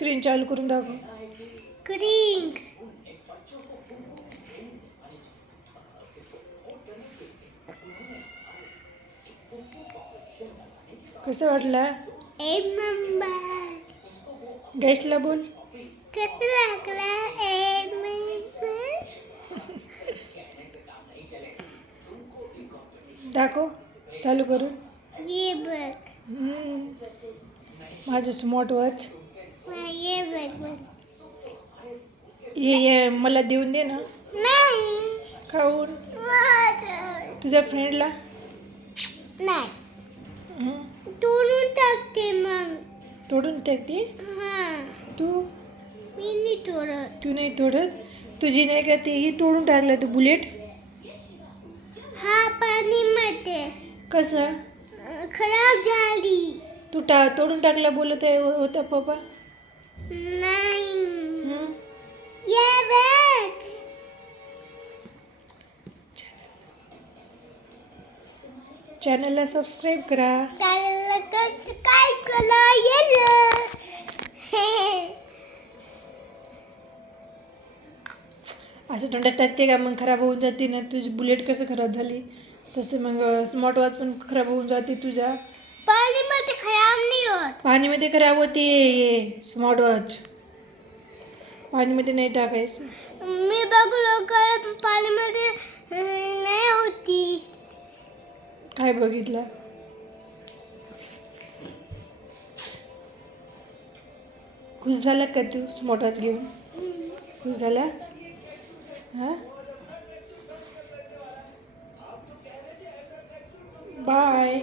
Screen चालू करून दाखव. क्रिंग कसं वाटलं? एक नंबर. गॅसला बोल. कसं लागला एक नंबर? दाखव चालू करून. ये बघ. माझं स्मार्ट वॉच. ये बघ. ये मला देऊन दे ना. नाही. खाऊन माझं. तुझ्या फ्रेंडला. नाही. तोडून टाकते मग. तोडून टाकते. हां. तू मी नाही तोडत. तू नाही तोडत. तुझी नाही का तेही तोडून टाकलं तू बुलेट. हा पाणीमध्ये कसं खराब झाली. तू तोडून टाकला बोलत आहे होता पप्पा. नाही. ये बघ. चॅनलला सबस्क्राईब करा. चॅनलला काय करा येलं. असं तोंडात टाकते का मग खराब होऊन जाते ना. तुझी बुलेट कसं खराब झाली तसं मग स्मार्ट वॉच पण खराब होऊन जाते तुझ्या. पाणीमध्ये खराब नाही होत. पाणीमध्ये खराब होते ये स्मार्ट वॉच. पाणीमध्ये नाही टाकायचं. मी बघलो का पाणीमध्ये नाही होती. काय बघितलं? खुश झाला का तू स्मार्ट वॉच घेऊन? खुश झाला? हां बाय.